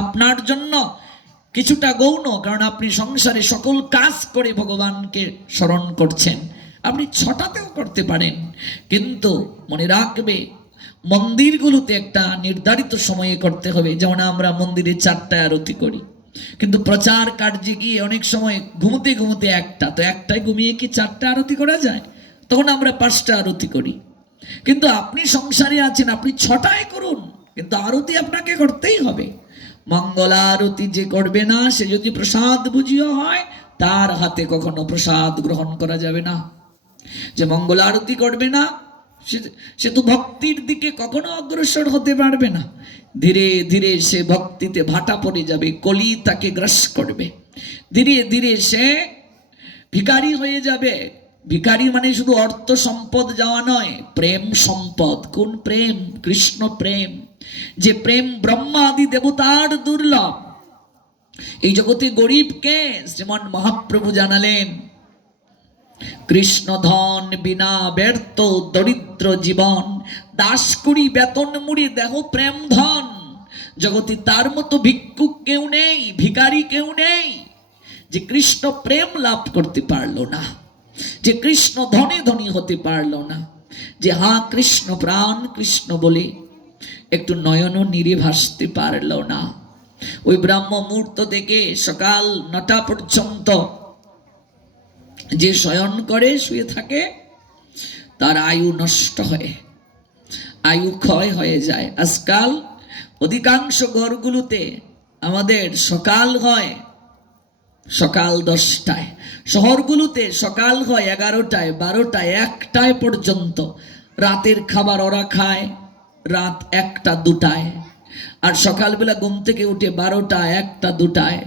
আপনার জন্য কিছুটা গৌণ, কারণ আপনি সংসারে সকল কাজ করে ভগবানকে স্মরণ করছেন। আপনি 6টাতেও করতে পারেন, কিন্তু মনে রাখবে মন্দিরগুলোতে একটা নির্ধারিত সময়ে করতে হবে। যেমন আমরা মন্দিরে 4টায় আরতি করি, কিন্তু প্রচার কার্যে গিয়ে অনেক সময় ঘুমোতে ঘুমোতে 1টা, তো 1টায় ঘুমিয়ে কি 4টা আরতি করা যায়? তখন আমরা 5টা আরতি করি। কিন্তু আপনি সংসারে আছেন, আপনি 6টায় করুন, কিন্তু আরতি আপনাকে করতেই হবে। মঙ্গলারতি যে করবে না, সে যদি প্রসাদ বুঝিও হয়, তার হাতে কখনো প্রসাদ গ্রহণ করা যাবে না। যে মঙ্গলারতি করবে না, সে তো ভক্তির দিকে কখনো অগ্রসর হতে পারবে না। ধীরে ধীরে সে ভক্তিতে ভাটা পড়ে যাবে, কলি তাকে গ্রাস করবে। ধীরে ধীরে সে ভিখারি হয়ে যাবে। ভিখারি মানে শুধু অর্থ সম্পদ যাওয়া নয়, প্রেম সম্পদ। কোন প্রেম? কৃষ্ণ প্রেম। যে প্রেম ব্রহ্মা আদি দেবতার দুর্লভ। এই জগতে গরিবকে শ্রীমান মহাপ্রভু জানালেন, কৃষ্ণ ধন বিনা ব্যর্থ দরিদ্র জীবন, দাস করি বেতন মুড়ি দেহ প্রেম ধন। জগতে তার মতো ভিক্ষুক কেউ নেই, ভিখারি কেউ নেই, যে কৃষ্ণ প্রেম লাভ করতে পারলো না, যে কৃষ্ণ ধনে ধনী হতে পারলো না, যে হা কৃষ্ণ প্রাণ কৃষ্ণ বলে একটু নয়ন নীরে ভাসতে পারলো না। ওই ব্রাহ্ম মুহূর্ত থেকে সকাল 9টা পর্যন্ত যে শয়ন করে, শুয়ে থাকে, তার আয়ু নষ্ট হয়, আয়ু ক্ষয় হয়ে যায়। আজকাল অধিকাংশ ঘরগুলোতে আমাদের সকাল হয় সকাল 10টায়, শহরগুলোতে সকাল হয় 11টায়, 12টায়, 1টায় পর্যন্ত। রাতের খাবার ওরা খায় রাত 1টা 2টায়, আর সকালবেলা ঘুম থেকে উঠে 12টা 1টা 2টায়,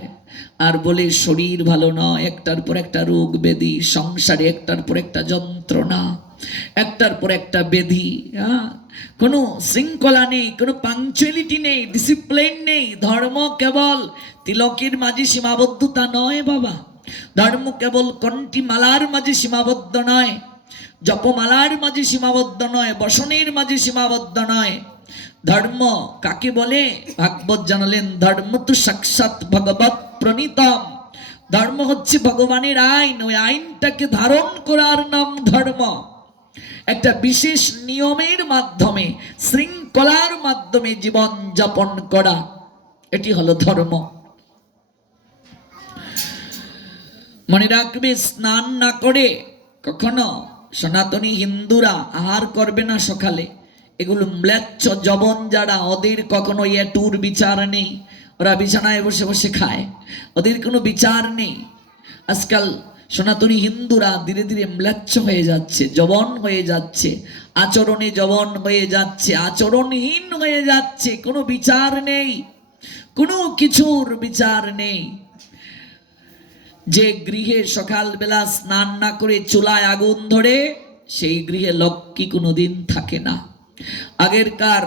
আর বলে শরীর ভালো নয়, একটার পর একটা রোগ ব্যাধি, সংসারে একটার পর একটা যন্ত্রণা, একটার পর একটা ব্যাধি। কোনো শৃঙ্খলা নেই, কোনো পাংচুয়ালিটি নেই, ডিসিপ্লিন নেই। ধর্ম কেবল তিলকের মাঝে সীমাবদ্ধতা নয় বাবা, ধর্ম কেবল কণ্ঠী মালার মাঝে সীমাবদ্ধ নয়, জপমালার মাঝে সীমাবদ্ধ নয়, বসনের মাঝে সীমাবদ্ধ নয়। ধর্ম কাকে বলে? ভাগবত জানালেন, ধর্ম তো সাক্ষাৎ ভগবত প্রণীতম। ধর্ম হচ্ছে ভগবানের আইন, ওই আইনটাকে ধারণ করার নাম ধর্ম। একটা বিশেষ নিয়মের মাধ্যমে, শৃঙ্খলার মাধ্যমে জীবন যাপন করা, এটি হলো ধর্ম। মনে রাখবে, স্নান না করে কখনো সনাতনী হিন্দুরা আহার করবে না সকালে। এগুলো ম্লেচ্ছ জবন যারা, ওদের কখনো এটুর বিচার নেই। ওরা বিছানায় বসে বসে খায়, ওদের কোনো বিচার নেই। আজকাল সনাতনী হিন্দুরা ধীরে ধীরে ম্লেচ্ছ হয়ে যাচ্ছে, জবন হয়ে যাচ্ছে, আচরণে জবন হয়ে যাচ্ছে, আচরণহীন হয়ে যাচ্ছে। কোনো বিচার নেই, কোনো কিছুর বিচার নেই। যে গৃহে সকালবেলা স্নান না করে চুলায় আগুন ধরে, সেই গৃহে লক্ষ্মী কোনোদিন থাকে না। আগেরকার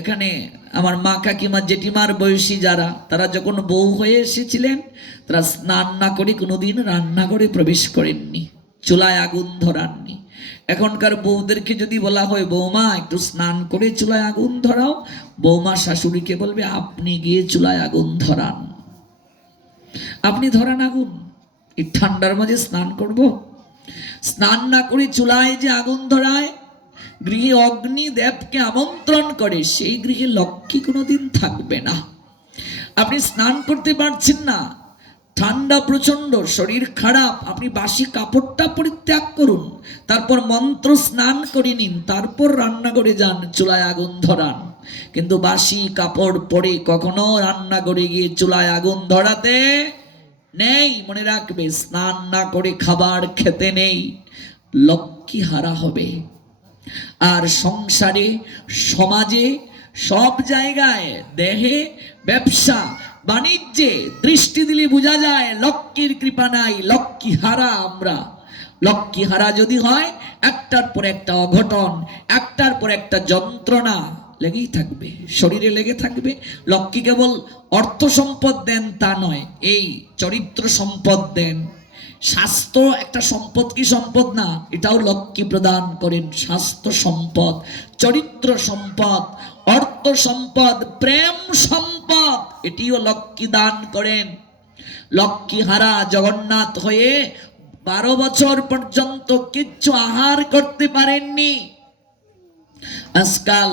এখানে আমার মা কাকিমা জেঠিমার বয়সী যারা, তারা যখন বউ হয়ে এসেছিলেন, তারা স্নান না করে কোনোদিন রান্নাঘরে প্রবেশ করেননি, চুলায় আগুন ধরাননি। এখনকার বউদেরকে যদি বলা হয়, বৌমা একটু স্নান করে চুলায় আগুন ধরাও, বৌমা শাশুড়িকে বলবে, আপনি গিয়ে চুলায় আগুন ধরান, আপনি ধরান আগুন। এই ঠান্ডার মাঝে স্নান করব? স্নান না করে চুলায় যে আগুন ধরায়, গৃহে অগ্নিদেবকে আমন্ত্রণ করে, সেই গৃহে লক্ষ্মী কোনোদিন থাকবে না। আপনি স্নান করতে পারছেন না, ঠান্ডা প্রচন্ড, শরীর খারাপ, আপনি বাসি কাপড়টা পরিত্যাগ করুন, তারপর মন্ত্র স্নান করে নিন, তারপর রান্নাঘরে যান, চুলায় আগুন ধরান। কিন্তু বাসি কাপড় পরে কখনো রান্নাঘরে গিয়ে চুলায় আগুন ধরাতে নেই। মনে রাখবে, স্নান না করে খাবার খেতে নেই, লক্ষ্মী হারা হবে। আর সংসারে, সমাজে, সব জায়গায়, দেহে, ব্যবসা বাণিজ্যে দৃষ্টি দিলে বোঝা যায় লক্ষ্মীর কৃপা নাই, লক্ষ্মী হারা আমরা। লক্ষ্মী হারা যদি হয়, একটার পর একটা অঘটন, একটার পর একটা যন্ত্রণা লেগেই থাকবে, শরীরে লেগে থাকবে। লক্ষ্মী কেবল অর্থ সম্পদ দেন তা নয়, এই চরিত্র সম্পদ দেন। স্বাস্থ্য একটা সম্পদ, কি সম্পদ না? এটাও লক্ষ্মী প্রদান করেন। স্বাস্থ্য সম্পদ, চরিত্র সম্পদ, অর্থ সম্পদ, প্রেম সম্পদ, এটিও লক্ষ্মী দান করেন। লক্ষ্মী হারা জগন্নাথ হয়ে 12 বছর পর্যন্ত কিচ্ছু আহার করতে পারেননি। আজকাল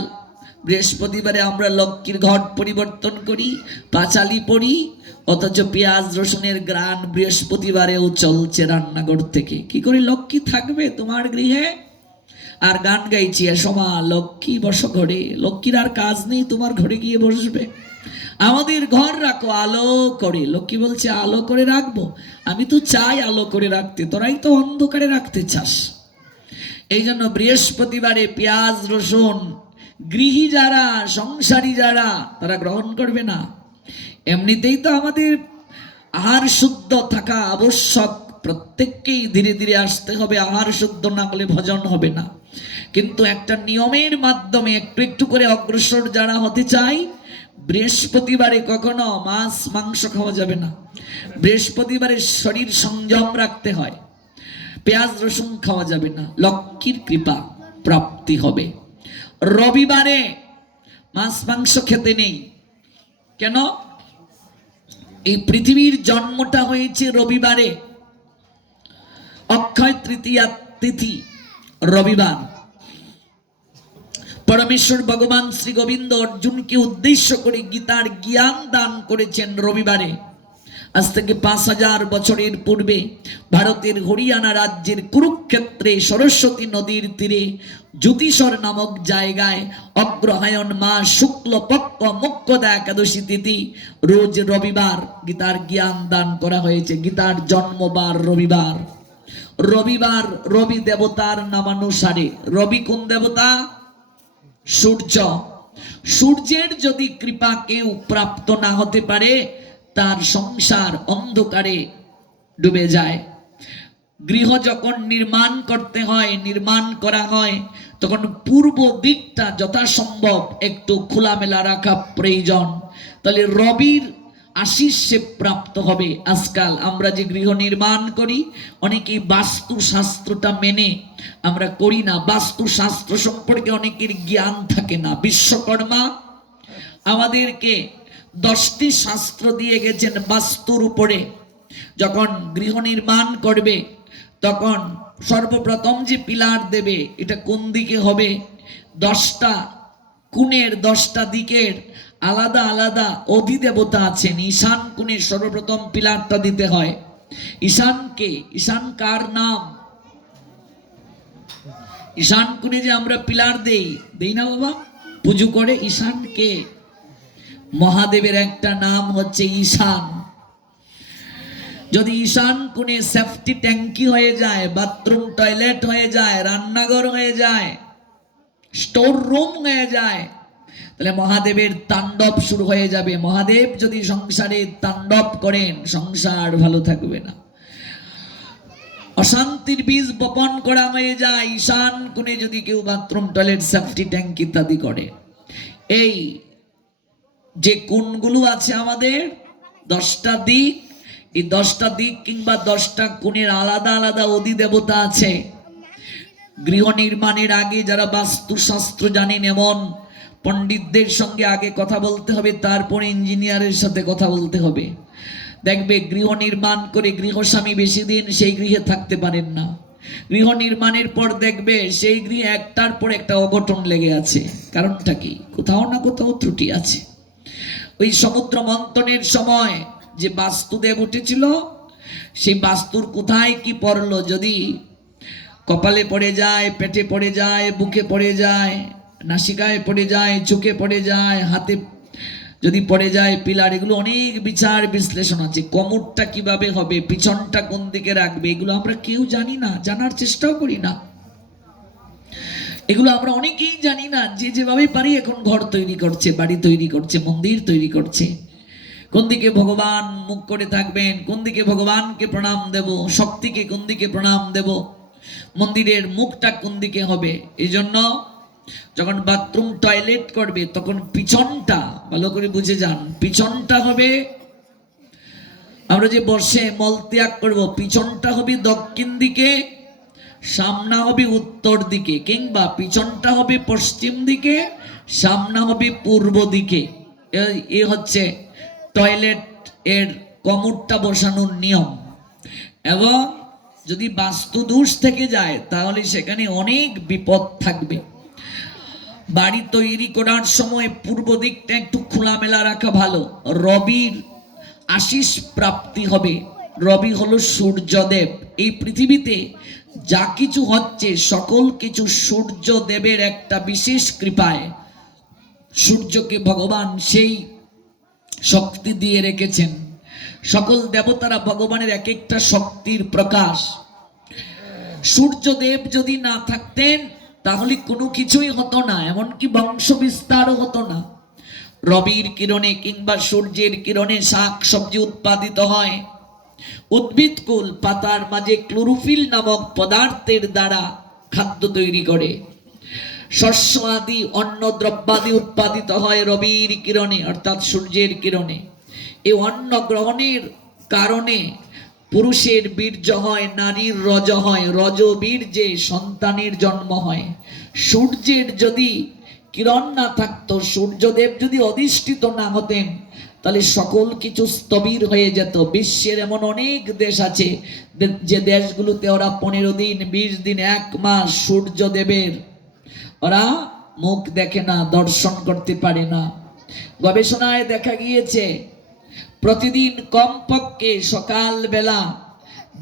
বৃহস্পতিবারে আমরা লক্ষ্মীর ঘট পরিবর্তন করি, পাঁচালি পড়ি, অথচ পেঁয়াজ রসুনের গ্রান বৃহস্পতিবারেও চলছে রান্নাঘর থেকে। কি করে লক্ষ্মী থাকবে তোমার গৃহে? আর গান গাইছি, এসমা লক্ষ্মী বসো ঘরে, লক্ষ্মীর আর কাজ নেই, তোমার ঘরে গিয়ে বসবে। আমাদের ঘর রাখো আলো করে। লক্ষ্মী বলছে আলো করে রাখবো, আমি তো চাই আলো করে রাখতে, তোরাই তো অন্ধকারে রাখতে চাস। এই জন্য বৃহস্পতিবারে পেঁয়াজ রসুন গৃহী যারা, সংসারী যারা, তারা গ্রহণ করবে না। এমনিতেই তো আমাদের আহার শুদ্ধ থাকা আবশ্যক, প্রত্যেককেই ধীরে ধীরে আসতে হবে। আহার শুদ্ধ না হলে ভজন হবে না। কিন্তু একটা নিয়মের মাধ্যমে একটু একটু করে অগ্রসর যারা হতে চায়, বৃহস্পতিবারে কখনো মাছ মাংস খাওয়া যাবে না। বৃহস্পতিবারে শরীর সংযম রাখতে হয়, পেঁয়াজ রসুন খাওয়া যাবে না, লক্ষ্মীর কৃপা প্রাপ্তি হবে। রবিবারে মাছ মাংস খেতে নেই। কেন? এই পৃথিবীর জন্মটা হয়েছে রবিবারে, অক্ষয় তৃতীয়া তিথি রবিবার। পরমেশ্বর ভগবান শ্রী গোবিন্দ অর্জুনকে উদ্দেশ্য করে গীতার জ্ঞান দান করেছেন রবিবারে। আজ থেকে 5000 বছরের পূর্বে ভারতের হরিয়ানা রাজ্যের কুরুক্ষেত্রে সরস্বতী নদীর তীরে জ্যোতিষর নামক জায়গায় অগ্রহায়ণ মাস শুক্লপক্ষ মুখ্যদা একাদশী তিথি রোজ রবিবার গীতার জ্ঞান দান করা হয়েছে। গীতার জন্মবার রবিবার। রবিবার রবি দেবতার নামানুসারে, রবি কোন দেবতা? সূর্য। সূর্যের যদি কৃপা কেউ প্রাপ্ত না হতে পারে, তার সংসার অন্ধকারে ডুবে যায়। গৃহ যখন নির্মাণ করতে হয়, নির্মাণ করা হয়, তখন পূর্ব দিকটা যথাসম্ভব একটু খোলামেলা রাখা প্রয়োজন। তাহলে রবির আশীষ সে প্রাপ্ত হবে। আজকাল আমরা যে গৃহ নির্মাণ করি, অনেকেই বাস্তুশাস্ত্রটা মেনে আমরা করি না। বাস্তুশাস্ত্র সম্পর্কে অনেকের জ্ঞান থাকে না। বিশ্বকর্মা আমাদেরকে 10টি শাস্ত্র দিয়ে গেছেন বাস্তুর উপরে। যখন গৃহ নির্মাণ করবে, তখন সর্বপ্রথম যে পিলার দেবে, এটা কোন দিকে হবে? 10টা কোণের, 10টা দিকের আলাদা আলাদা অধিদেবতা আছেন। ঈশান কোণে সর্বপ্রথম পিলারটা দিতে হয়। ঈশানকে, ঈশান কার নাম? ঈশান কোণে যে আমরা পিলার দেই না বাবা, পুজো করে, ঈশানকে? মহাদেবের একটা নাম হচ্ছে ঈশান। যদি ঈশান কোণে সেফটি ট্যাঙ্কি হয়ে যায়, বাথরুম টয়লেট হয়ে যায়, রান্নাঘর হয়ে যায়, স্টোর রুম হয়ে যায়, তাহলে মহাদেবের তাণ্ডব শুরু হয়ে যাবে। মহাদেব যদি সংসারে তাণ্ডব করেন, সংসার ভালো থাকবে না। অশান্তির বীজ বপন করা হয়ে যায় ঈশান কোণে যদি কেউ বাথরুম টয়লেট সেফটি ট্যাঙ্ক ইত্যাদি করে। এই যে কোণগুলো আছে আমাদের, 10টা দিক, এই 10টা দিক কিংবা 10টা কোণের আলাদা আলাদা অধিদেবতা আছে। গৃহ নির্মাণের আগে যারা বাস্তুশাস্ত্র জানেন, এমন পণ্ডিতদের সঙ্গে আগে কথা বলতে হবে, তারপরে ইঞ্জিনিয়ারের সাথে কথা বলতে হবে। দেখবে গৃহ নির্মাণ করে গৃহস্বামী বেশি দিন সেই গৃহে থাকতে পারেন না। গৃহ নির্মাণের পর দেখবে সেই গৃহে একটার পর একটা অঘটন লেগে আছে। কারণটা কি? কোথাও না কোথাও ত্রুটি আছে। ওই সমুদ্র মন্থনের সময় যে বাস্তুদেব উঠেছিল, সেই বাস্তুর কোথায় কি পড়লো, যদি কপালে পড়ে যায়, পেটে পড়ে যায়, বুকে পড়ে যায়, নাসিকায় পড়ে যায়, চোখে পড়ে যায়, হাতে যদি পড়ে যায় পিলার, এগুলো অনেক বিচার বিশ্লেষণ আছে। কোমরটা কিভাবে হবে, পিছনটা কোন দিকে রাখবে, এগুলো আমরা কেউ জানি না, জানার চেষ্টাও করি না। এগুলো আমরা অনেকেই জানি না। যে যেভাবে পারি এখন ঘর তৈরি করছে, বাড়ি তৈরি করছে, মন্দির তৈরি করছে। কোন দিকে ভগবান মুখ করে থাকবেন, কোন দিকে ভগবানকে প্রণাম দেব, শক্তিকে কোন দিকে প্রণাম দেব, মন্দিরের মুখটা কোন দিকে হবে। এই জন্য যখন বাথরুম টয়লেট করবে, তখন পিছনটা ভালো করে বুঝে যান, পিছনটা হবে, আমরা যে বসে মলত্যাগ করব, পিছনটা হবে দক্ষিণ দিকে, সামনা হবে উত্তর দিকে, কিংবা পিছনটা হবে পশ্চিম দিকে, সামনে হবে পূর্ব দিকে। এ হচ্ছে টয়লেট এর কমোডটা বসানোর নিয়ম। এবং যদি বাস্তু দোষ থেকে যায় তাহলে সেখানে অনেক বিপদ থাকবে। বাড়ি তৈরি করার সময় পূর্ব দিকটা একটু খোলামেলা রাখা ভালো। রবির আশিস প্রাপ্তি হবে। রবি হলো সূর্যদেব। এই পৃথিবীতে যা কিছু হচ্ছে সকল কিছু সূর্যদেবের একটা বিশেষ কৃপায়। সূর্যকে ভগবান সেই শক্তি দিয়ে রেখেছেন। সকল দেবতারা ভগবানের এক একটা শক্তির প্রকাশ। সূর্যদেব যদি না থাকতেন তাহলে কোনো কিছুই হতো না, এমনকি বংশ বিস্তারও হতো না। রবির কিরণে কিংবা সূর্যের কিরণে শাক সবজি উৎপাদিত হয়। উদ্ভিদকুল পাতার মাঝে ক্লোরোফিল নামক পদার্থের দ্বারা খাদ্য তৈরি করে। শস্য আদি অন্ন দ্রব্যাদি উৎপাদিত হয় রবির কিরণে অর্থাৎ সূর্যের কিরণে। এই অন্ন গ্রহণের কারণে পুরুষের বীর্য হয়, নারীর রজ হয়, রজ বীর্যে সন্তানের জন্ম হয়। সূর্যের যদি কিরণ না থাকতো, সূর্যদেব যদি অধিষ্ঠিত না হতেন তাহলে সকল কিছু স্থবির হয়ে যেত। বিশ্বের এমন অনেক দেশ আছে যে দেশগুলোতে ওরা 15 দিন 20 দিন 1 মাস সূর্যদেবের ওরা মুখ দেখে না, দর্শন করতে পারে না। গবেষণায় দেখা গিয়েছে প্রতিদিন কমপক্ষে সকাল বেলা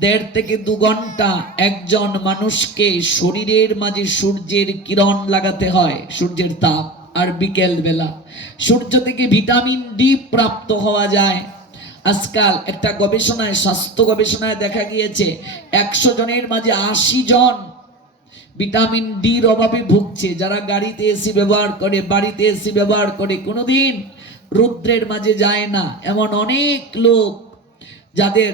1.5 থেকে 2 ঘন্টা একজন মানুষকে শরীরের মাঝে সূর্যের কিরণ লাগাতে হয়, সূর্যের তাপ। আর বিকেল বেলা সূর্য থেকে ভিটামিন ডি প্রাপ্ত হওয়া যায়। আজকাল একটা গবেষণায়, স্বাস্থ্য গবেষণায় দেখা গিয়েছে 100 জনের মাঝে 80 জন ভিটামিন ডির অভাবে ভুগছে। যারা গাড়িতে এসি ব্যবহার করে, বাড়িতে এসি ব্যবহার করে, কোনোদিন রৌদ্রের মাঝে যায় না, এমন অনেক লোক যাদের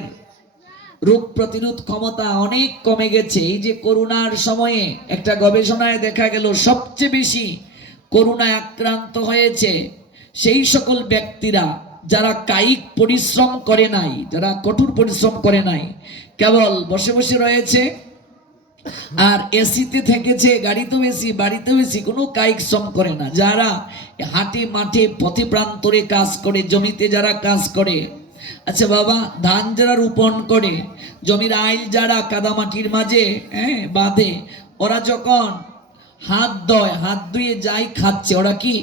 রোগ প্রতিরোধ ক্ষমতা অনেক কমে গেছে। এই যে করোনার সময়ে একটা গবেষণায় দেখা গেল সবচেয়ে বেশি করোনায় আক্রান্ত হয়েছে সেই সকল ব্যক্তিরা যারা কায়িক পরিশ্রম করে নাই, যারা কঠোর পরিশ্রম করে নাই, কেবল বসে বসে রয়েছে আর এসিতে থেকেছে। গাড়িতেও এসি, বাড়িতেও এসি, কোনো কায়িক শ্রম করে না। যারা হাটে মাঠে পথে প্রান্তরে কাজ করে, জমিতে যারা কাজ করে, আচ্ছা বাবা, ধান যারা রোপণ করে, জমির আইল যারা কাদামাটির মাঝে বাঁধে, ওরা যখন হাত ধোয়, হাত ধুয়ে যাই খাচ্ছে, ওরা কি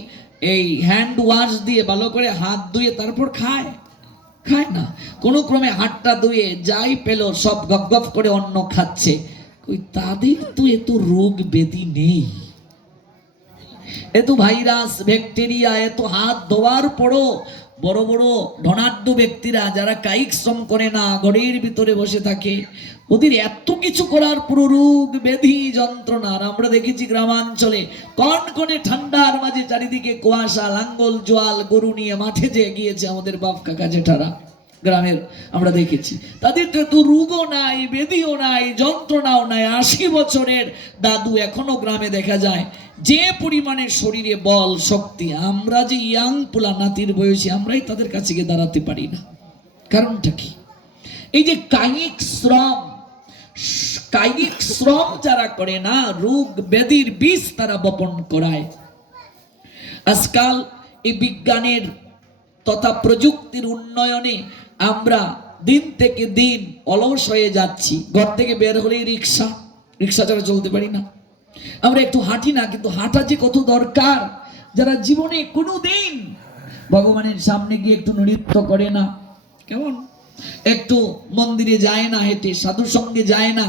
এই হ্যান্ড ওয়াশ দিয়ে ভালো করে হাত ধুয়ে তারপর খায়? খায় না। কোনো ক্রমে হাতটা ধুয়ে যাই পেল সব গপ গপ করে অন্ন খাচ্ছে। তাদের তো এত রোগ ব্যাধি নেই, এত ভাইরাস ব্যাকটেরিয়া, এত হাত ধোয়ার পরও বড় বড় ধনাঢ্য ব্যক্তিরা যারা কায়িক শ্রম করে না, ঘরের ভিতরে বসে থাকে, ওদের এত কিছু করার পুরো রোগ ব্যাধি যন্ত্রণা। আর আমরা দেখেছি গ্রামাঞ্চলে কনকনে ঠান্ডার মাঝে চারিদিকে কুয়াশা, লাঙ্গল জোয়াল গরু নিয়ে মাঠে যে গিয়েছে আমাদের বাপ কাকা জেঠারা গ্রামের, আমরা দেখেছি তাদের তো এত রোগও নাই, ব্যাধিও নাই, যন্ত্রণাও নাই। 80 বছরের দাদু এখনো গ্রামে দেখা যায়। যে পরিমাণে শরীরে বল শক্তি, আমরা যে ইয়াং পোলা নাতির বয়সী, আমরাই তাদের কাছে গিয়ে দাঁড়াতে পারি না। কারণটা কি? এই যে কায়িক শ্রম যারা করে না, রোগ ব্যাধির বীজ তারা বপন করায়। আজকাল এই বিজ্ঞানের তথা প্রযুক্তির উন্নয়নে আমরা দিন থেকে দিন অলস হয়ে যাচ্ছি। ঘর থেকে বের হলেই রিক্সা ছাড়া চলতে পারি না। আমরা একটু হাঁটি না, কিন্তু হাঁটা যে কত দরকার। যারা জীবনে কোনোদিন ভগবানের সামনে গিয়ে একটু নৃত্য করে না, কেমন একটু মন্দিরে যায় না, হেঁটে সাধুর সঙ্গে যায় না,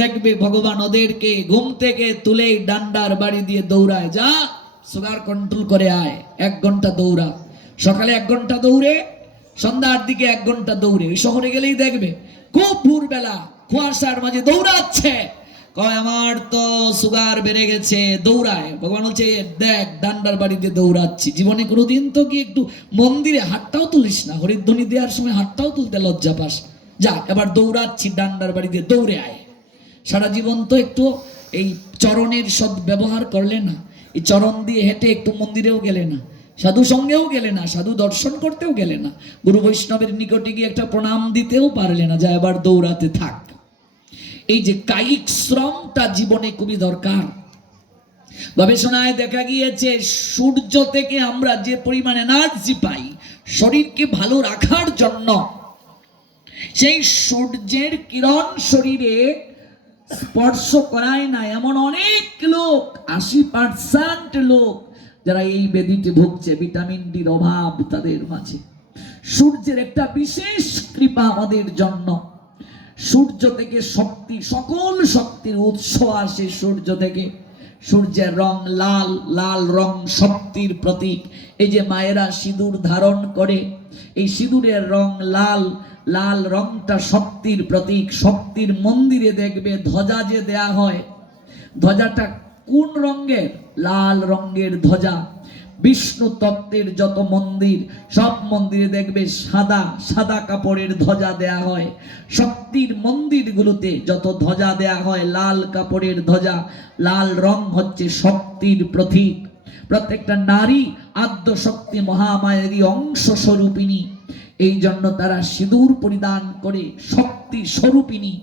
দেখবে ভগবান ওদেরকে ঘুম থেকে তুলে ডান্ডার বাড়ি দিয়ে দৌড়ায়, যা সুগার কন্ট্রোল করে আয়, 1 ঘন্টা দৌড়া। সকালে 1 ঘন্টা দৌড়ে, সন্ধ্যার দিকে 1 ঘন্টা দৌড়ে। ওই শহরে গেলেই দেখবে খুব ভোরবেলা কুয়াশার মাঝে দৌড়াচ্ছে, কয় আমার তো সুগার বেড়ে গেছে, দৌড়ায়। ভগবান বলছে দেখ ডান্ডার বাড়িতে দৌড়াচ্ছি। জীবনে কোনোদিন তো কি একটু মন্দিরে হাতটাও তুলিস না? হরিধ্বনি দেওয়ার সময় হাতটাও তুলতে লজ্জা পাস? যা এবার দৌড়াচ্ছি ডান্ডার বাড়িতে, দৌড়ে আয়। সারা জীবন তো একটু এই চরণের সদ ব্যবহার করলে না, এই চরণ দিয়ে হেঁটে একটু মন্দিরেও গেলে না, সাধু সঙ্গেও গেলে না, সাধু দর্শন করতেও গেলে না, গুরু বৈষ্ণবের নিকটে গিয়ে একটা প্রণাম দিতেও পারলে না, যা এবার দৌড়াতে থাক। এই যে কায়িক শ্রমটা জীবনে খুবই দরকার। গবেষণায় দেখা গিয়েছে সূর্য থেকে আমরা যে পরিমাণ এনার্জি পাই শরীরকে ভালো রাখার জন্য, সেই সূর্যের কিরণ শরীরে স্পর্শ করায় না এমন অনেক লোক, 80% লোক যারা এই ব্যাধিতে ভুগছে, ভিটামিন ডির অভাব তাদের মাঝে। সূর্যের একটা বিশেষ কৃপা আমাদের জন্য। সূর্য থেকে শক্তি, সকল শক্তির উৎস আসে সূর্য থেকে। সূর্যের রং লাল, লাল রং শক্তির প্রতীক। এই যে মায়েরা সিঁদুর ধারণ করে, এই সিঁদুরের রং লাল, লাল রংটা শক্তির প্রতীক। শক্তির মন্দিরে দেখবে ধ্বজা যে দেয়া হয়, ধ্বজাটা কোন রঙের? লাল রঙের ধ্বজা। বিষ্ণু তত্ত্বের যত মন্দির, সব মন্দিরে দেখবে সাদা সাদা কাপড়ের ধ্বজা দেয়া হয়। শক্তির মন্দিরগুলোতে যত ধ্বজা দেয়া হয় লাল কাপড়ের ধ্বজা। লাল রং হচ্ছে শক্তির প্রতীক। প্রত্যেকটা নারী আদ্য শক্তি মহামায়েরই অংশ স্বরূপিণী। এই জন্য তারা সিঁদুর পরিধান করে শক্তি স্বরূপিণী।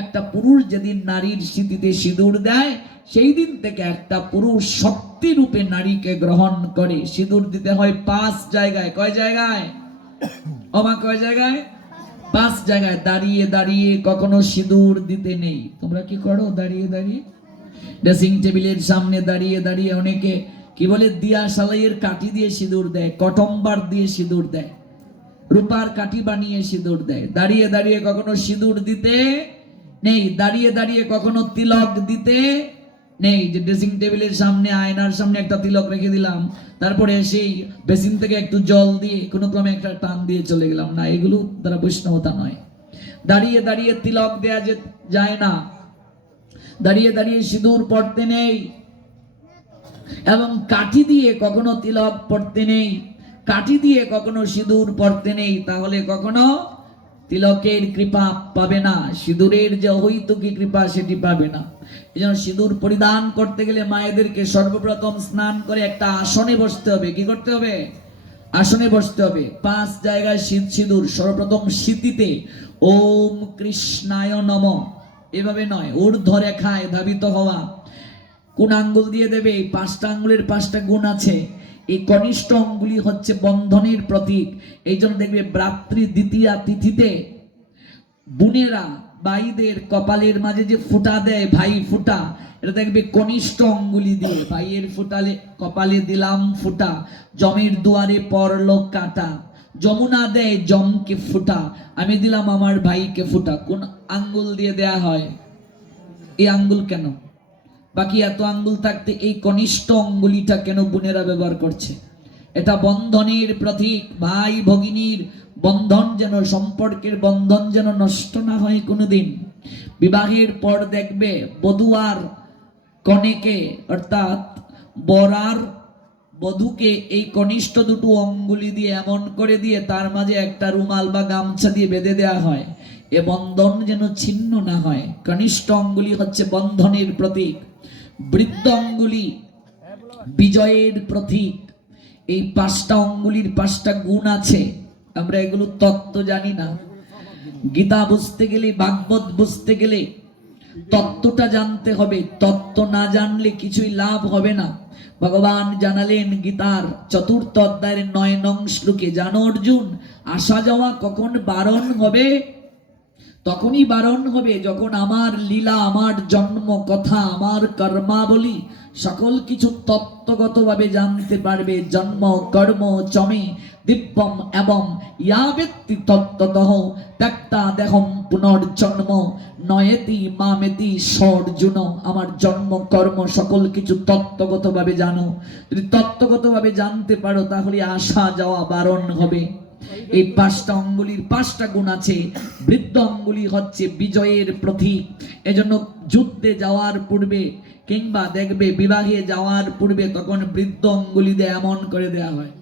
একটা পুরুষ যেদিন নারীর স্মৃতিতে সিঁদুর দেয়, সেই দিন থেকে একটা পুরুষ শক্তি রূপে নারীকে গ্রহণ করে। সিঁদুর দিতে হয় 5 জায়গায়। কয় জায়গায়? ওমা কয় জায়গায়? 5 জায়গায়। দাঁড়িয়ে দাঁড়িয়ে কখনো সিঁদুর দিতে নেই। তোমরা কি করো দাঁড়িয়ে দাঁড়িয়ে? ড্রেসিং টেবিলের সামনে দাঁড়িয়ে দাঁড়িয়ে অনেকে কি বলে দিয়া সালাইয়ের কাঠি দিয়ে সিঁদুর দেয়, কটম্বার দিয়ে সিঁদুর দেয়, রূপার কাঠি বানিয়ে সিঁদুর দেয়। দাঁড়িয়ে দাঁড়িয়ে কখনো সিঁদুর দিতে নেই। দাঁড়িয়ে দাঁড়িয়ে কখনো তিলক দিতে নেই। যে ড্রেসিং টেবিলের সামনে আয়নার সামনে একটা তিলক রেখে দিলাম, তারপরে সেই বেসিন থেকে একটু জল দিয়ে কোনো ক্রমে একটা টান দিয়ে চলে গেলাম, না, এগুলো দ্বারা বৈষ্ণবতা নয়। দাঁড়িয়ে দাঁড়িয়ে তিলক দেয়া যায় না। দাঁড়িয়ে দাঁড়িয়ে সিঁদুর পড়তে নেই, এবং কাঠি দিয়ে কখনো তিলক পড়তে নেই, কাঠি দিয়ে কখনো সিঁদুর পড়তে নেই। তাহলে কখনো তিলকের কৃপা পাবে না, সিঁদুরের যে অহৈতুকী কৃপা সেটি পাবে না। এই জন্য সিঁদুর পরিধান করতে গেলে মায়েদেরকে সর্বপ্রথম স্নান করে একটা আসনে বসতে হবে। কি করতে হবে? আসনে বসতে হবে। 5 জায়গায় সিঁদুর। সর্বপ্রথম সিঁথিতে ওম কৃষ্ণায় নমঃ, এভাবে নয়, ঊর্ধ্ব রেখায় ধাবিত হওয়া। কোন আঙ্গুল দিয়ে দেবে? এই 5টা আঙ্গুলের 5টা গুণ আছে। এই কনিষ্ঠ অঙ্গুলি হচ্ছে বন্ধনের প্রতীক। এই জন্য দেখবে রাত্রি দ্বিতীয়া তিথিতে বোনেরা ভাইদের কপালের মাঝে যে ফুটা দেয়, ভাই ফুটা, এটা দেখবে কনিষ্ঠ অঙ্গুলি দিয়ে। ভাইয়ের ফুটালে কপালে দিলাম ফুটা, জমের দুয়ারে পড়লো কাটা, যমুনা দেয় জমকে ফুটা, আমি দিলাম আমার ভাইকে ফুটা। কোন আঙ্গুল দিয়ে দেয়া হয়? এই আঙ্গুল কেন? বাকি এত আঙ্গুল থাকতে এই কনিষ্ঠ অঙ্গুলিটা কেন বোনেরা ব্যবহার করছে? এটা বন্ধনের প্রতীক। ভাই ভগিনীর বন্ধন যেন, সম্পর্কের বন্ধন যেন নষ্ট না হয় কোনোদিন। বিবাহের পর দেখবে বধূয়ার কনেকে, অর্থাৎ বরার বধূকে এই কনিষ্ঠ দুটো অঙ্গুলি দিয়ে এমন করে দিয়ে তার মাঝে একটা রুমাল বা গামছা দিয়ে বেঁধে দেওয়া হয়, এ বন্ধন যেন ছিন্ন না হয়। কনিষ্ঠ অঙ্গুলি হচ্ছে বন্ধনের প্রতীক। বৃদ্ধ অঙ্গুলি বিজয়ের প্রতীক। এই 5টা অঙ্গুলির 5টা গুণ আছে। আমরা এগুলো তত্ত্ব জানি না। গীতা বুঝতে গেলে, ভাগবত বুঝতে গেলে তত্ত্বটা জানতে হবে। তত্ত্ব না জানলে কিছুই লাভ হবে না। ভগবান জানালেন গীতার 4th অধ্যায়ের 9 নং শ্লোকে, জানো অর্জুন, আসা যাওয়া কখন বারণ হবে? তখনই বারণ হবে যখন আমার লীলা, আমার জন্ম কথা, আমার কর্মাবলী সকল কিছু তত্ত্বগতভাবে জানতে পারবে। জন্ম কর্ম চমে দিব্যম এবং ইয়া ব্যক্তি তত্ত্বতঃ ত্যক্তা দেহম পুনর্জন্ম নয়েতি মামেতি সর্জুন। আমার জন্ম কর্ম সকল কিছু তত্ত্বগতভাবে জানো। যদি তত্ত্বগতভাবে জানতে পারো তাহলে আসা যাওয়া বারণ হবে। এই 5টা অঙ্গুলির 5টা গুণ আছে। বৃদ্ধ অঙ্গুলি হচ্ছে বিজয়ের প্রতীক। এজন্য যুদ্ধে যাওয়ার পূর্বে কিংবা দেখবে বিবাহে যাওয়ার পূর্বে তখন বৃদ্ধ অঙ্গুলি দিয়ে এমন করে দেয়া হয়।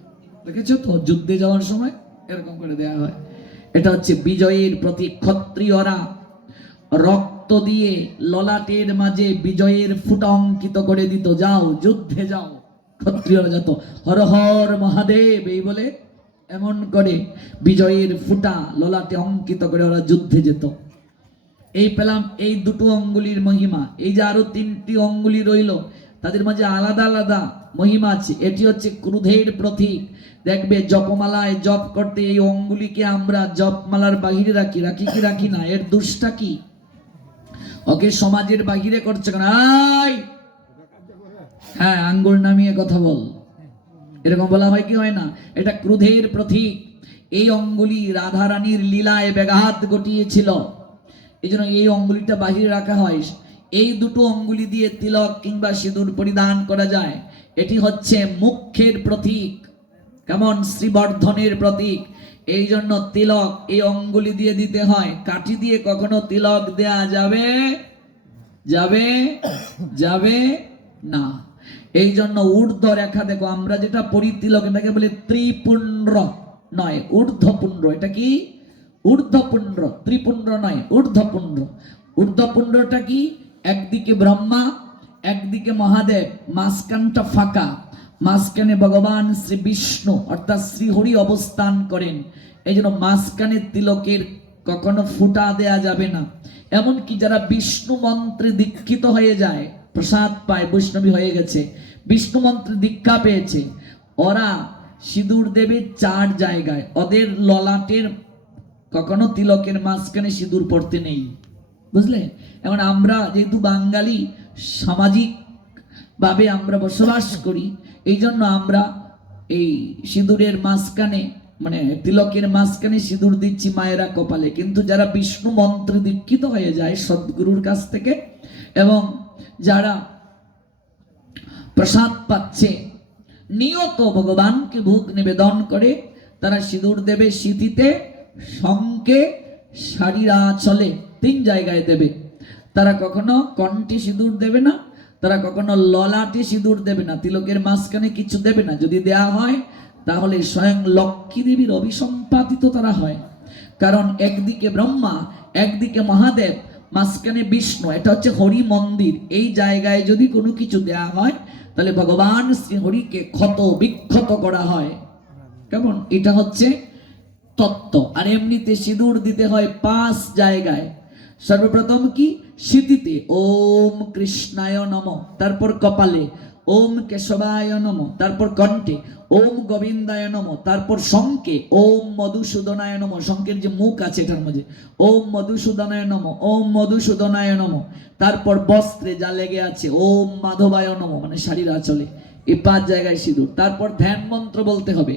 দেখেছো তো? যুদ্ধে যাওয়ার সময় এরকম করে দেয়া হয়। এটা হচ্ছে বিজয়ের প্রতীক। ক্ষত্রিয়রা রক্ত দিয়ে ললাটের মাঝে বিজয়ের ফুটা অঙ্কিত করে দিত। যাও যুদ্ধে যাও, ক্ষত্রিয়রা যেত হর হর মহাদেব এই বলে এমন করে বিজয়ের ফুটা ললাটে অঙ্কিত করে ওরা যুদ্ধে যেত। এই পেলাম এই দুটো অঙ্গুলির মহিমা। এই যে আরো 3টি অঙ্গুলি রইল, তাদের মাঝে আলাদা আলাদা মহিমা আছে। এটি হচ্ছে ক্রোধের প্রতীক। দেখবে জপমালায় জপ করতে এই অঙ্গুলিকে আমরা জপমালার বাহিরে রাখি, রাখি কি রাখি না? এর দোষটা কি? ওকে সমাজের বাহিরে করছে কেন? হ্যাঁ, আঙ্গুল নামিয়ে কথা বল, এরকম বলা হয় কি হয় না? এটা ক্রোধের প্রতীক। এই অঙ্গুলি রাধারানীর লীলায় ব্যাঘাত ঘটিয়েছিল, এই জন্য এই অঙ্গুলিটা বাহিরে রাখা হয়। এই দুটো অঙ্গুলি দিয়ে তিলক কিংবা সিঁদুর পরিধান করা যায়। এটি হচ্ছে মুখ্যের প্রতীক, কেমন? শ্রীবর্ধনের প্রতীক। এই জন্য তিলক এই অঙ্গুলি দিয়ে দিতে হয়, কাঠি দিয়ে কখনো তিলক দেয়া যাবে যাবে যাবে না। এই জন্য ঊর্ধ্ব রেখা, দেখো আমরা যেটা পরি তিলক, এটাকে বলে ত্রিপুণ্ড নয় ঊর্ধ্বপুণ্ড। এটা কি? ঊর্ধ্বপুণ্ড, ত্রিপুণ্ড নয়, ঊর্ধ্বপুণ্ড। ঊর্ধ্বপুণ্ডটা কি? একদিকে ব্রহ্মা, একদিকে মহাদেব, মাঝখানটা ফাঁকা, মাঝখানে ভগবান শ্রী বিষ্ণু অর্থাৎ শ্রীহরি অবস্থান করেন। এই জন্য মাঝখানে তিলকের কখনো ফুটা দেয়া যাবে না। এমনকি যারা বিষ্ণু মন্ত্রে দীক্ষিত হয়ে যায়, প্রসাদ পায়, বৈষ্ণবী হয়ে গেছে, বিষ্ণু মন্ত্রে দীক্ষা পেয়েছে, ওরা সিঁদুর দেবে 4 জায়গায়। ওদের ললাটের কখনো তিলকের মাঝখানে সিঁদুর পড়তে নেই, বুঝলে? এখন আমরা যেহেতু বাঙালি সামাজিক ভাবে আমরা বসবাস করি, এই জন্য আমরা এই সিঁদুরের মাঝখানে, মানে তিলকের মাঝখানে সিঁদুর দিচ্ছি মায়েরা কপালে। কিন্তু যারা বিষ্ণু মন্ত্রে দীক্ষিত হয়ে যায় সদ্গুরুর কাছ থেকে, এবং যারা প্রসাদ পাচ্ছে, নিয়ত ভগবানকে ভোগ নিবেদন করে, তারা সিঁদুর দেবে সিঁথিতে, শঙ্কে, শাড়িরা চলে 3 জায়গায় দেবে। তারা কখনো কণ্ঠে সিঁদুর দেবে না, তারা কখনো ললাটে সিঁদুর দেবে না, তিলকের মাঝখানে কিছু দেবে না। যদি দেয়া হয় তাহলে স্বয়ং লক্ষ্মী দেবীর অভিসম্পাদিত তারা হয়। কারণ একদিকে ব্রহ্মা, একদিকে মহাদেব, মাঝখানে বিষ্ণু, এটা হচ্ছে হরি মন্দির। এই জায়গায় যদি কোনো কিছু দেয়া হয় তাহলে ভগবান শ্রী হরিকে ক্ষত বিক্ষত করা হয়, কেমন? এটা হচ্ছে তত্ত্ব। আর এমনিতে সিঁদুর দিতে হয় 5 জায়গায়। সর্বপ্রথম কি? সিঁথিতে ওম কৃষ্ণায় নমঃ, তারপর কপালে ওম কেশবায় নমঃ, তারপর কণ্ঠে ওম গোবিন্দায় নমঃ, তারপর শঙ্কে ওম মধুসূদনায় নমঃ, শঙ্কের যে মুখ আছে এটার মধ্যে ওম মধুসূদনায় নমঃ, ওম মধুসূদনায় নমঃ, তারপর বস্ত্রে যা লেগে আছে ওম মাধবায় নমঃ, মানে শাড়ির আঁচলে। এই 5 জায়গায় সিঁদুর। তারপর ধ্যান মন্ত্র বলতে হবে।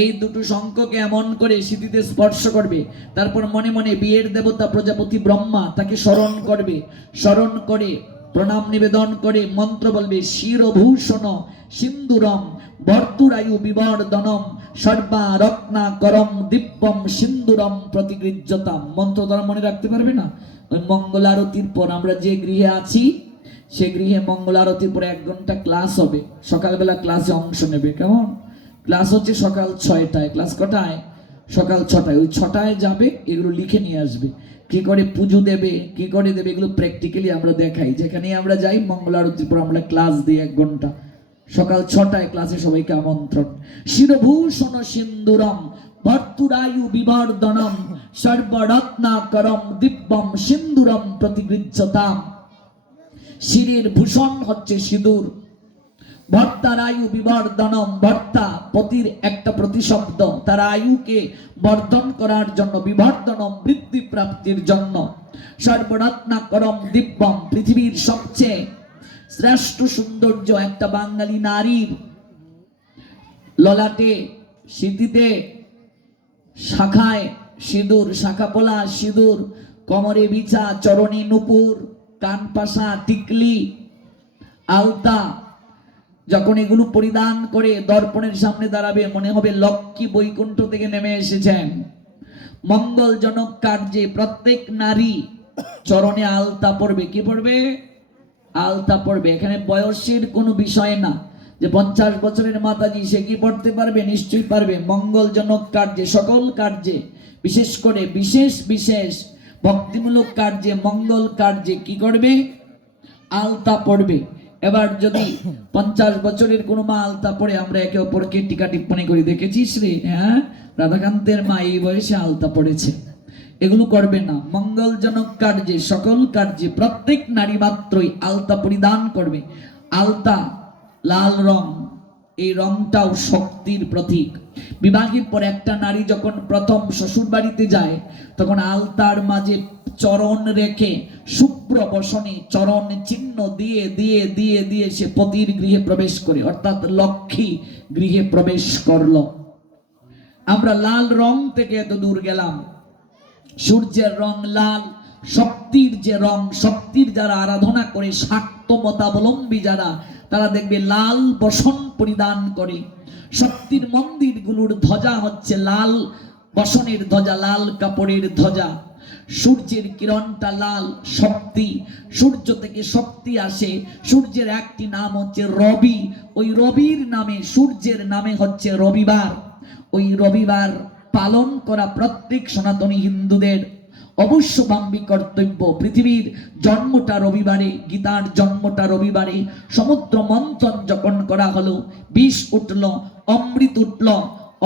এই দুটো শঙ্খকে এমন করে সিঁথিতে স্পর্শ করবে। তারপর মনে মনে বিয়ের দেবতা প্রজাপতি ব্রহ্মা তাকে স্মরণ করবে, স্মরণ করে প্রণাম নিবেদন করে মন্ত্র বলবে, শিরভূষণ সিন্দুরম বর্তুরায়ু বিবর্ধনম সর্বা রত্নাকরম দিব্যম সিন্দুরম প্রতিগৃহ্যতাম। মন্ত্র তারা মনে রাখতে পারবে না? ওই মঙ্গল আরতির পর আমরা যে গৃহে আছি, সে গৃহে মঙ্গল আরতির পরে 1 ঘন্টা ক্লাস হবে। সকালবেলা ক্লাসে অংশ নেবে, কেমন? ক্লাস হচ্ছে সকাল 6টায়। ক্লাস কটায়? সকাল 6টায়। ওই 6টায় যাবে, এগুলো লিখে নিয়ে আসবে। কি করে পুজো দেবে, কি করে দেবে, এগুলো প্র্যাকটিক্যালি আমরা দেখাই। যেখানে আমরা যাই মঙ্গল আরতির পর আমরা ক্লাস দিই 1 ঘন্টা। সকাল 6টায় ক্লাসে সবাইকে আমন্ত্রণ। শিরভূষণ সিন্দুরম ভর্তুরায়ু বিবর্ধনম সর্বরত্নাকরম দিব্যম সিন্দুরম প্রতিগৃহ্যতাম। শিরের ভূষণ হচ্ছে সিঁদুর। ভর্তারায়ু বিবর্ধনম, ভর্তা পতির একটা প্রতিশব্দ, তার আয়ুকে বর্ধন করার জন্য, বিবর্ধনম বৃদ্ধি প্রাপ্তির জন্য। সর্বরত্নাকরম দিব্যম, পৃথিবীর সবচেয়ে শ্রেষ্ঠ সৌন্দর্য একটা বাঙালি নারীর ললাটে, সিঁথিতে, শাখায় সিঁদুর, শাখা পোলা সিঁদুর, কোমরে বিছা, চরণে নূপুর, কান পাশা, টিকলি, আলতা। যখন এগুলো পরিধান করে দর্পণের সামনে দাঁড়াবে, মনে হবে লক্ষ্মী বৈকুণ্ঠ থেকে নেমে এসেছেন। মঙ্গলজনক কার্যে প্রত্যেক নারী চরণে আলতা পরবে। কি পরবে? আলতা পরবে। এখানে বয়সের কোনো বিষয় না, যে 50 বছরের মাতাজি সে কি পড়তে পারবে? নিশ্চয়ই পারবে। মঙ্গলজনক কার্যে, সকল কার্যে, বিশেষ করে বিশেষ বিশেষ ভক্তিমূলক কার্যে, মঙ্গল কার্যে কি করবে? আলতা পড়বে। এবার যদি 50 বছরের কোনো মা আলতা পড়ে, আমরা একে অপরকে টিকা টিপ্পণী করি, দেখেছিস রে, হ্যাঁ রাধাকান্তের মা এই বয়সে আলতা পড়েছে। এগুলো করবে না। মঙ্গলজনক কার্যে, সকল কার্যে প্রত্যেক নারী মাত্রই আলতা পরিধান করবে। আলতা লাল রং, এই রংটাও শক্তির প্রতীক। বিবাহের পর একটা নারী যখন প্রথম শ্বশুর বাড়িতে যায় তখন আলতার মাঝে চরণ রেখে শুভ্র বসনে চরণ চিহ্ন দিয়ে দিয়ে দিয়ে দিয়ে সে পতির গৃহে প্রবেশ করে, অর্থাৎ লক্ষ্মী গৃহে প্রবেশ করলো। আমরা লাল রং থেকে এত দূর গেলাম। সূর্যের রং লাল, শক্তির যে রং, শক্তির যারা আরাধনা করে, শাক্ত মতাবলম্বী যারা, তারা দেখবে লাল বসন পরিধান করে। শক্তির মন্দিরগুলোর ধ্বজা হচ্ছে লাল বসনের ধ্বজা, লাল কাপড়ের ধ্বজা। সূর্যের কিরণটা লাল, শক্তি, সূর্য থেকে শক্তি আসে। সূর্যের একটি নাম হচ্ছে রবি, ওই রবির নামে, সূর্যের নামে হচ্ছে রবিবার। ওই রবিবার পালন করা প্রত্যেক সনাতনী হিন্দুদের অবশ্যভাবী কর্তব্য। পৃথিবীর জন্মটা রবিবারে, গীতার জন্মটা রবিবারে। সমুদ্র মন্থন যখন করা হলো, বিষ উঠল, অমৃত উঠল,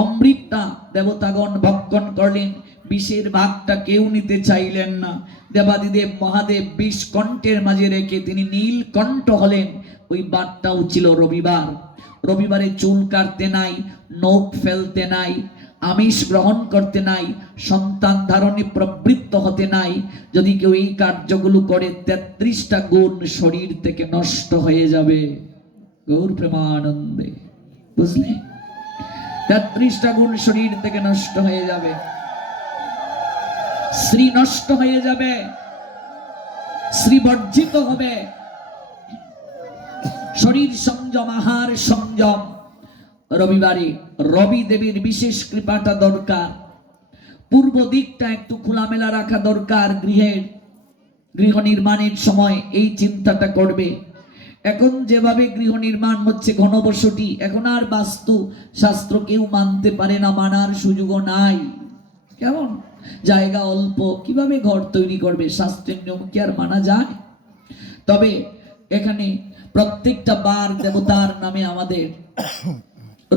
অমৃতটা দেবতাগণ ভক্ষণ করলেন, বিষের ভাগটা কেউ নিতে চাইলেন না। দেবাদিদেব মহাদেব বিষ কণ্ঠের মাঝে রেখে তিনি নীলকণ্ঠ হলেন। ওই বারটাও ছিল রবিবার। রবিবারে চুল কাটতে নাই, নখ ফেলতে নাই, আমিষ গ্রহণ করতে নাই, সন্তান ধারণে প্রবৃত্ত হতে নাই। যদি কেউ এই কার্যগুলো করে 33টা গুণ শরীর থেকে নষ্ট হয়ে যাবে। গৌর প্রেমানন্দে, বুঝলে? 33টা গুণ শরীর থেকে নষ্ট হয়ে যাবে, শ্রী নষ্ট হয়ে যাবে, শ্রী বর্জিত হবে। শরীর সংযম, আহার সংযম। রবিবারে রবি দেবীর বিশেষ কৃপাটা দরকার। পূর্ব দিকটা একটু খোলামেলা রাখা দরকার। গৃহ নির্মাণের সময় এই চিন্তাটা করবে। এখন যেভাবে গৃহ নির্মাণ হচ্ছে ঘনবসতি, এখন আর বাস্তু শাস্ত্র কেউ মানতে পারে না, মানার সুযোগও নাই। কেমন জায়গা অল্প, কিভাবে ঘর তৈরি করবে? শাস্ত্রের নিয়ম কি আর মানা যায়? তবে এখানে প্রত্যেকটা বার দেবতার নামে আমাদের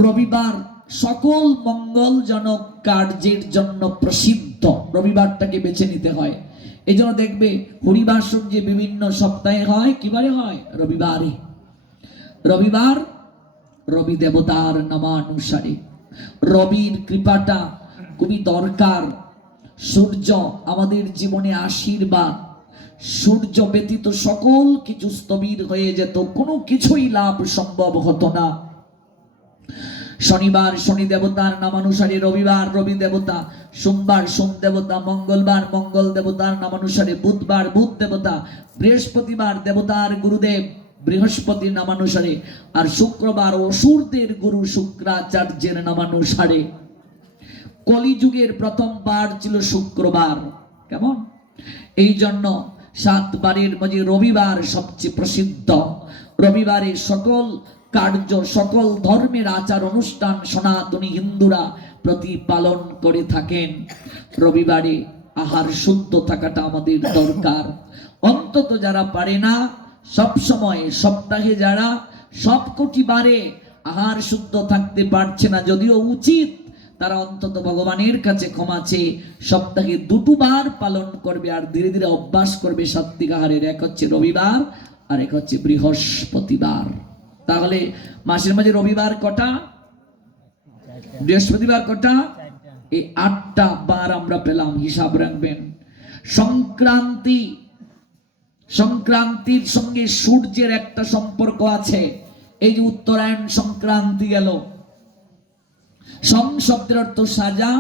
রবিবার সকল মঙ্গলজনক কার্যের জন্য প্রসিদ্ধ। রবিবারটাকে বেছে নিতে হয়। এই জন্য দেখবে হরিবাসন যে বিভিন্ন সপ্তাহে হয়, কিবারে হয়? রবিবারে। রবিবার রবি দেবতার নামানুসারে রবির কৃপাটা খুবই দরকার। সূর্য আমাদের জীবনে আশীর্বাদ। সূর্য ব্যতীত সকল কিছু স্থবির হয়ে যেত, কোনো কিছুই লাভ সম্ভব হতো না। শনিবার শনি দেবতার নামানুসারে রবিবার রবি দেবতা, সোমবার সোম দেবতা, মঙ্গলবার মঙ্গল দেবতার নামানুসারে বুধবার বুধ দেবতা, বৃহস্পতিবার দেবতার গুরুদেব বৃহস্পতির নামানুসারে, আর শুক্রবার অসুরদের গুরু শুক্রাচার্যের নামানুসারে। কলিযুগের প্রথম বার ছিল শুক্রবার। কেমন? এই জন্য 7 বারের মাঝে রবিবার সবচেয়ে প্রসিদ্ধ। রবিবারে সকল কার্য, সকল ধর্মের আচার অনুষ্ঠান সনাতনী হিন্দুরা প্রতিপালন করে থাকেন। রবিবারে আহার শুদ্ধ থাকাটা আমাদের দরকার। অন্তত যারা পারে না, সব সময় সপ্তাহে যারা সবকটি বারে আহার শুদ্ধ থাকতে পারছে না, যদিও উচিত, তারা অন্তত ভগবানের কাছে ক্ষমা চেয়ে সপ্তাহে 2টো বার পালন করবে, আর ধীরে ধীরে অভ্যাস করবে সাত্বিক আহারের। এক হচ্ছে রবিবার আর এক হচ্ছে বৃহস্পতিবার। তাহলে মাসের মাঝে রবিবার কটা, বৃহস্পতিবার কটা? এই 8টা বার আমরা পেলাম, হিসাব রাখবেন। সংক্রান্তি, সংক্রান্তির সঙ্গে সূর্যের একটা সম্পর্ক আছে। এই যে উত্তরায়ণ সংক্রান্তি গেল, সং শব্দের অর্থ সাজা,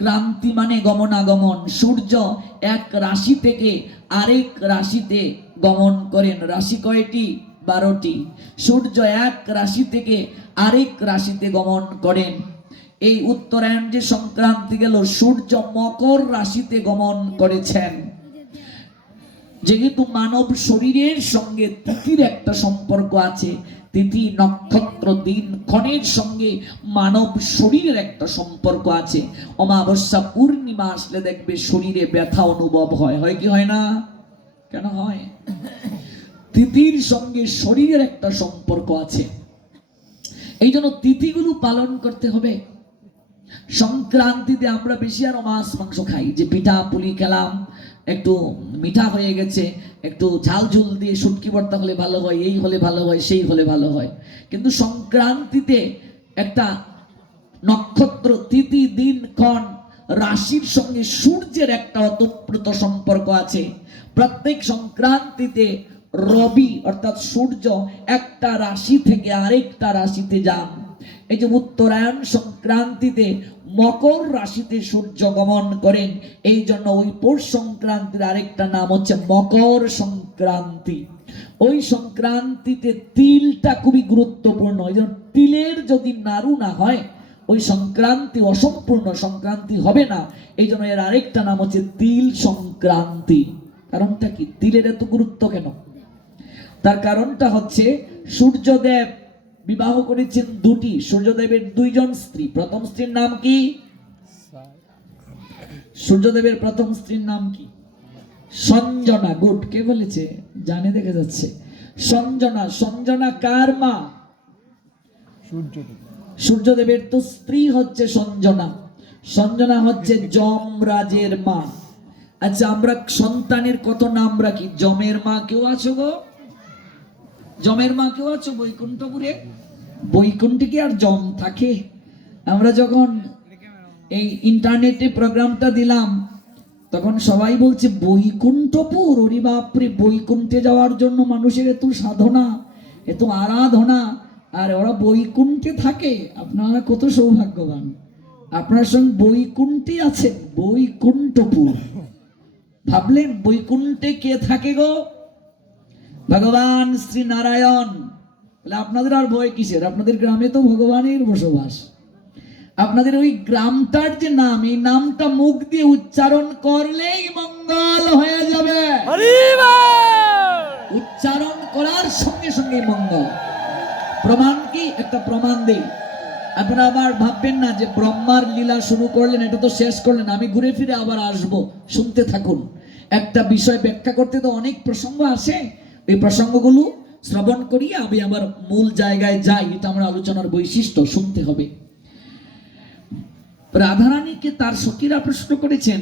ক্রান্তি মানে গমনাগমন। সূর্য এক রাশি থেকে আরেক রাশিতে গমন করেন। রাশি কয়টি? 12টি। সূর্য এক রাশি থেকে আরেক রাশিতে গমন করেন। এই উত্তরায়ণ যে সংক্রান্তি গেল, সূর্য মকর রাশিতে গমন করেছেন। যেহেতু মানব শরীরের সঙ্গে তিথির একটা সম্পর্ক আছে, তিথি নক্ষত্র দিন ক্ষণের সঙ্গে মানব শরীরের একটা সম্পর্ক আছে। অমাবস্যা পূর্ণিমা আসলে দেখবে শরীরে ব্যথা অনুভব হয়, হয় কি হয় না? কেন হয়? তিথির সঙ্গে শরীরের একটা সম্পর্ক আছে। এই জন্য তিথিগুলো পালন করতে হবে। সংক্রান্তিতে আমরা বেশি আরো মাছ মাংস খাই, যে পিঠা পুলি খেলাম, একটু মিঠা হয়ে গেছে, একটু ঝাল ঝুল দিয়ে শুটকি ভর্তা হলে ভালো হয়, এই হলে ভালো হয়, সেই হলে ভালো হয়। কিন্তু সংক্রান্তিতে একটা নক্ষত্র, তিথি, দিন, ক্ষণ, রাশির সঙ্গে সূর্যের একটা ওতপ্রোত সম্পর্ক আছে। প্রত্যেক সংক্রান্তিতে রবি অর্থাৎ সূর্য একটা রাশি থেকে আরেকটা রাশিতে যান। এই যে উত্তরায়ণ সংক্রান্তিতে মকর রাশিতে সূর্য গমন করেন, এই জন্য ওই পৌষ সংক্রান্তির আরেকটা নাম হচ্ছে মকর সংক্রান্তি। ওই সংক্রান্তিতে তিলটা খুবই গুরুত্বপূর্ণ। এই জন্য তিলের যদি নাড়ু না হয় ওই সংক্রান্তি অসম্পূর্ণ, সংক্রান্তি হবে না। এই জন্য এর আরেকটা নাম হচ্ছে তিল সংক্রান্তি। কারণটা কি তিলের এত গুরুত্ব কেন? তার কারণটা হচ্ছে সূর্যদেব বিবাহ করেছেন দুটি, সূর্যদেবের দুইজন স্ত্রী। প্রথম স্ত্রীর নাম কি? সূর্যদেবের প্রথম স্ত্রীর নাম কি? সঞ্জনা। গুড, কে বলেছে? জানে, দেখা যাচ্ছে। সঞ্জনা। সঞ্জনা কার মা? সূর্যদেবের তো স্ত্রী হচ্ছে সঞ্জনা। সঞ্জনা হচ্ছে যমরাজের মা। আচ্ছা, আমরা সন্তানের কত নাম রাখি? যমের মা কেউ আছো গো? যমের মা কেউ আছো বৈকুণ্ঠপুরে? বৈকুণ্ঠে কি আর যম থাকে? আমরা যখন এই ইন্টারনেটে প্রোগ্রামটা দিলাম তখন সবাই বলছে বৈকুণ্ঠপুর, ওরে বাপরে, বৈকুণ্ঠে যাওয়ার জন্য মানুষের এত সাধনা, এত আরাধনা, আর ওরা বৈকুণ্ঠে থাকে। আপনারা কত সৌভাগ্যবান, আপনার সঙ্গে বৈকুণ্ঠে আছেন। বৈকুণ্ঠপুর ভাবলেন, বৈকুণ্ঠে কে থাকে গো? ভগবান শ্রী নারায়ণ। আপনাদের আর ভয় কিসের? আপনাদের গ্রামে তো ভগবানের বসবাস। আপনাদের ওই গ্রামটার যে নাম, এই নামটা মুখ দিয়ে উচ্চারণ করলেই মঙ্গল হয়ে যাবে। উচ্চারণ করার সঙ্গে সঙ্গে মঙ্গল। প্রমাণ কি? একটা প্রমাণ দেই। আপনারা আবার ভাববেন না যে ব্রহ্মার লীলা শুরু করলেন, এটা তো শেষ করলেন, আমি ঘুরে ফিরে আবার আসবো। শুনতে থাকুন। একটা বিষয় ব্যাখ্যা করতে তো অনেক প্রসঙ্গ আসে, এই প্রসঙ্গগুলো শ্রবণ করিয়ে আমি আবার মূল জায়গায় যাই। এটা আমার আলোচনার বৈশিষ্ট্য, শুনতে হবে। রাধারানীকে তার সখীরা প্রশ্ন করেছেন,